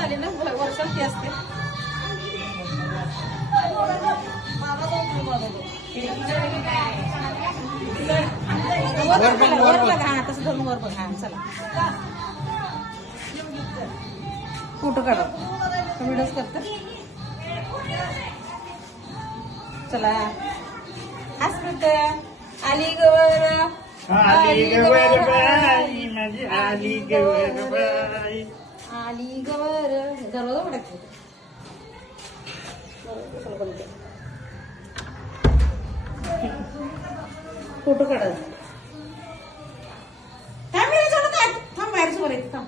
झाली ना वर्षात ती असते. वर बघा. हा तसं धरून वर बघा. हा चला फोटो काढा. व्हिडिओज करता. चला हसत आली गवर आली गवर बाई माझी आली गवर बाई. आली गवर दरवाजा उघडायचं. फोटो काढायचा. थांब बाहेर समोर येते. थांब.